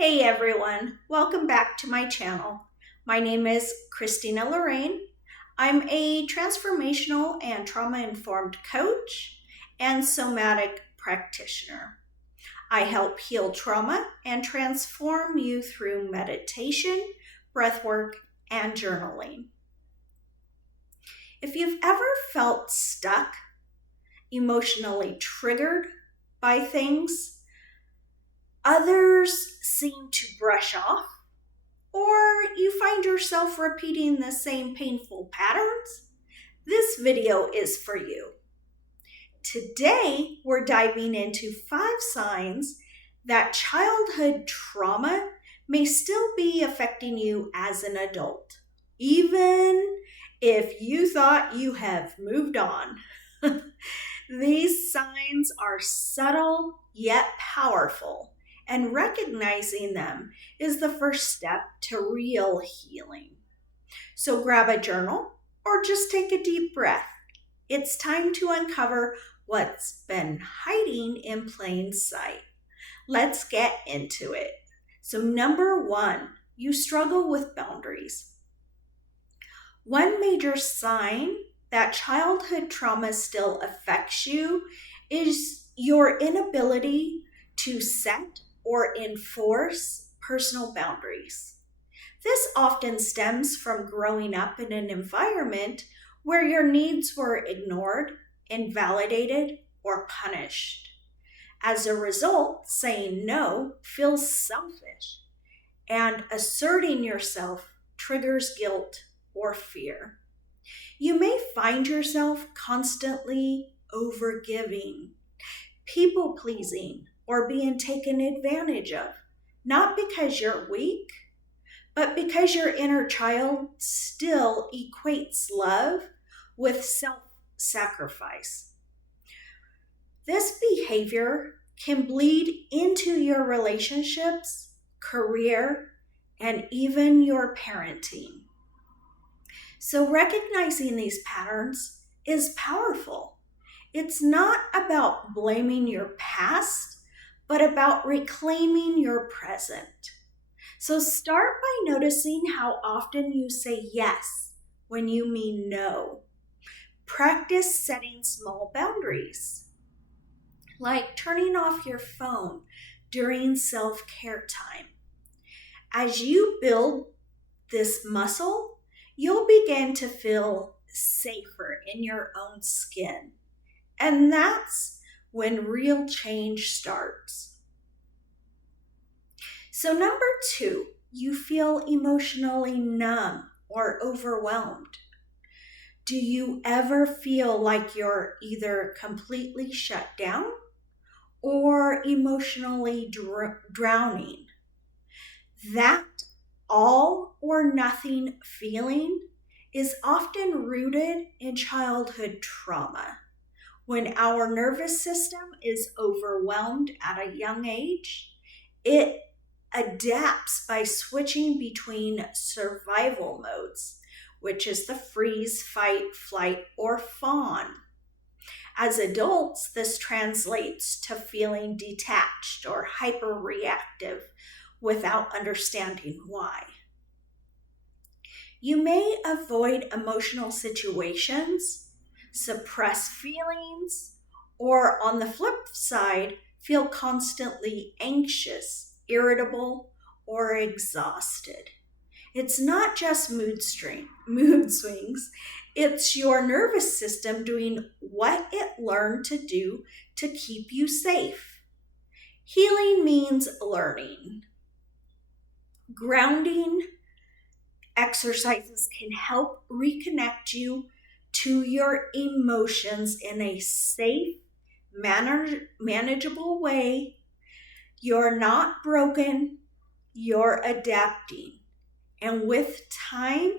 Hey everyone, welcome back to my channel. My name is Christina Lorraine. I'm a transformational and trauma-informed coach and somatic practitioner. I help heal trauma and transform you through meditation, breathwork, and journaling. If you've ever felt stuck, emotionally triggered by things others seem to brush off, or you find yourself repeating the same painful patterns, this video is for you. Today, we're diving into 5 signs that childhood trauma may still be affecting you as an adult, even if you thought you have moved on. These signs are subtle yet powerful, and recognizing them is the first step to real healing. So grab a journal or just take a deep breath. It's time to uncover what's been hiding in plain sight. Let's get into it. So number 1, you struggle with boundaries. One major sign that childhood trauma still affects you is your inability to set or enforce personal boundaries. This often stems from growing up in an environment where your needs were ignored, invalidated, or punished. As a result, saying no feels selfish, and asserting yourself triggers guilt or fear. You may find yourself constantly overgiving, people-pleasing, or being taken advantage of, not because you're weak, but because your inner child still equates love with self-sacrifice. This behavior can bleed into your relationships, career, and even your parenting. So recognizing these patterns is powerful. It's not about blaming your past, but about reclaiming your present. So start by noticing how often you say yes when you mean no. Practice setting small boundaries, like turning off your phone during self-care time. As you build this muscle, you'll begin to feel safer in your own skin. And that's when real change starts. So number 2, you feel emotionally numb or overwhelmed. Do you ever feel like you're either completely shut down or emotionally drowning? That all or nothing feeling is often rooted in childhood trauma. When our nervous system is overwhelmed at a young age, it adapts by switching between survival modes, which is the freeze, fight, flight, or fawn. As adults, this translates to feeling detached or hyperreactive without understanding why. You may avoid emotional situations, suppress feelings, or on the flip side, feel constantly anxious, irritable, or exhausted. It's not just mood swings. It's your nervous system doing what it learned to do to keep you safe. Healing means learning. Grounding exercises can help reconnect you to your emotions in a safe, manageable way. You're not broken, you're adapting. And with time,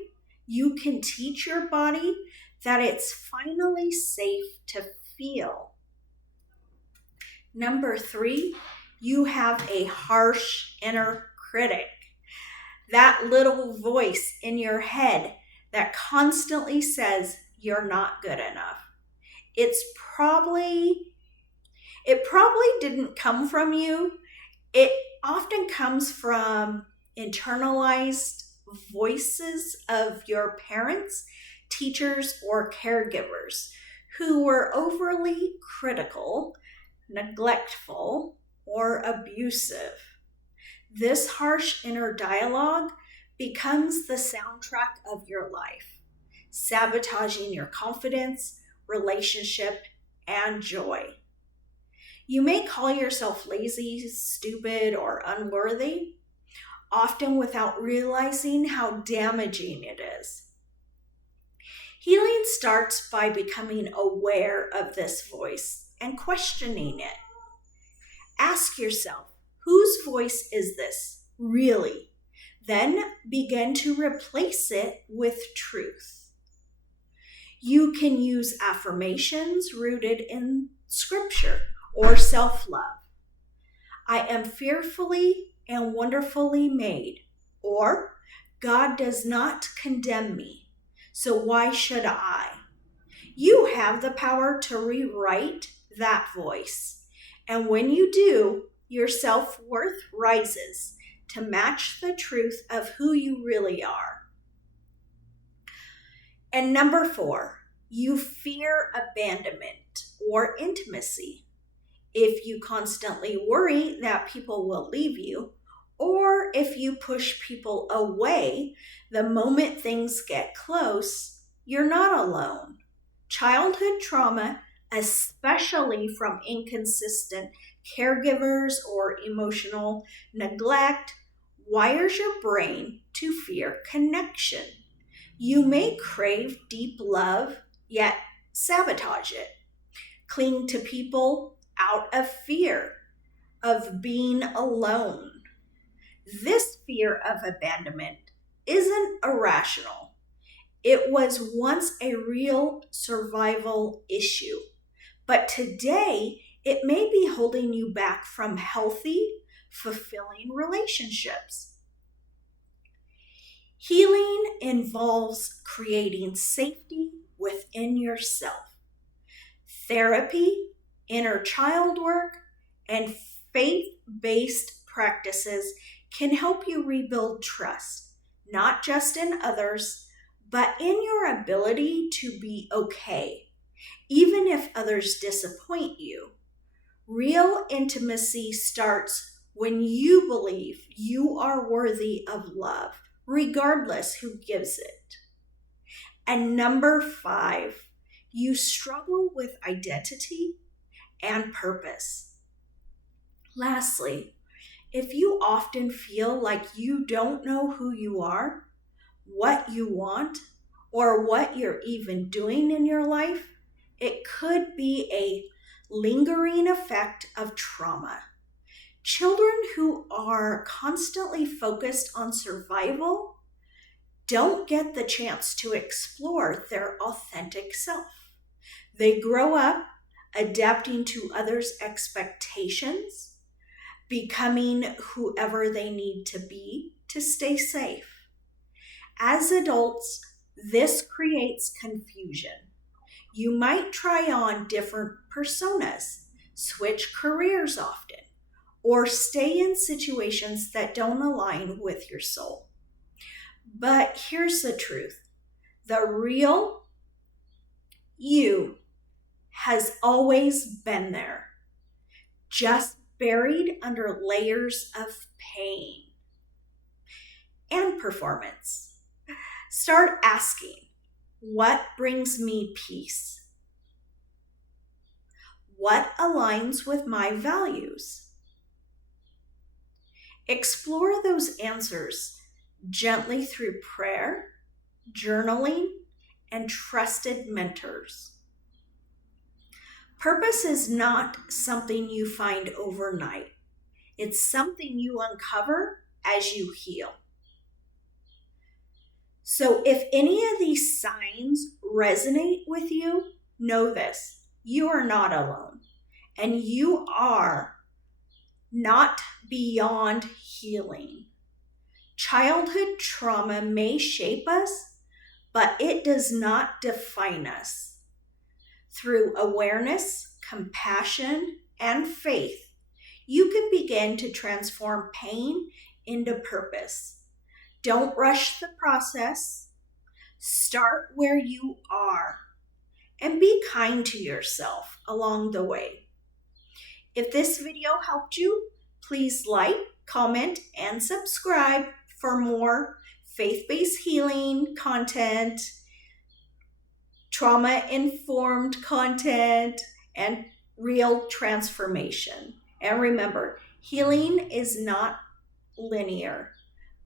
you can teach your body that it's finally safe to feel. Number 3, you have a harsh inner critic. That little voice in your head that constantly says you're not good enough. It probably didn't come from you. It often comes from internalized voices of your parents, teachers, or caregivers who were overly critical, neglectful, or abusive. This harsh inner dialogue becomes the soundtrack of your life, sabotaging your confidence, relationship, and joy. You may call yourself lazy, stupid, or unworthy, often without realizing how damaging it is. Healing starts by becoming aware of this voice and questioning it. Ask yourself, whose voice is this, really? Then begin to replace it with truth. You can use affirmations rooted in scripture or self-love. I am fearfully and wonderfully made, or God does not condemn me, so why should I? You have the power to rewrite that voice, and when you do, your self-worth rises to match the truth of who you really are. And number 4, you fear abandonment or intimacy. If you constantly worry that people will leave you, or if you push people away the moment things get close, you're not alone. Childhood trauma, especially from inconsistent caregivers or emotional neglect, wires your brain to fear connection. You may crave deep love, yet sabotage it. Cling to people out of fear of being alone. This fear of abandonment isn't irrational. It was once a real survival issue, but today it may be holding you back from healthy, fulfilling relationships. Healing involves creating safety within yourself. Therapy, inner child work, and faith-based practices can help you rebuild trust, not just in others, but in your ability to be okay, even if others disappoint you. Real intimacy starts when you believe you are worthy of love, regardless who gives it. And number 5, you struggle with identity and purpose. Lastly, if you often feel like you don't know who you are, what you want, or what you're even doing in your life, it could be a lingering effect of trauma. Children who are constantly focused on survival don't get the chance to explore their authentic self. They grow up adapting to others' expectations, becoming whoever they need to be to stay safe. As adults, this creates confusion. You might try on different personas, switch careers often, or stay in situations that don't align with your soul. But here's the truth. The real you has always been there, just buried under layers of pain and performance. Start asking, what brings me peace? What aligns with my values? Explore those answers gently through prayer, journaling, and trusted mentors. Purpose is not something you find overnight. It's something you uncover as you heal. So if any of these signs resonate with you, know this: you are not alone, and you are not beyond healing. Childhood trauma may shape us, but it does not define us. Through awareness, compassion, and faith, you can begin to transform pain into purpose. Don't rush the process. Start where you are and be kind to yourself along the way. If this video helped you, please like, comment, and subscribe for more faith-based healing content, trauma-informed content, and real transformation. And remember, healing is not linear,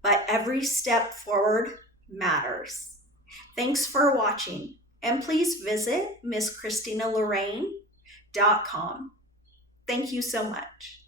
but every step forward matters. Thanks for watching, and please visit MissChristinaLorraine.com. Thank you so much.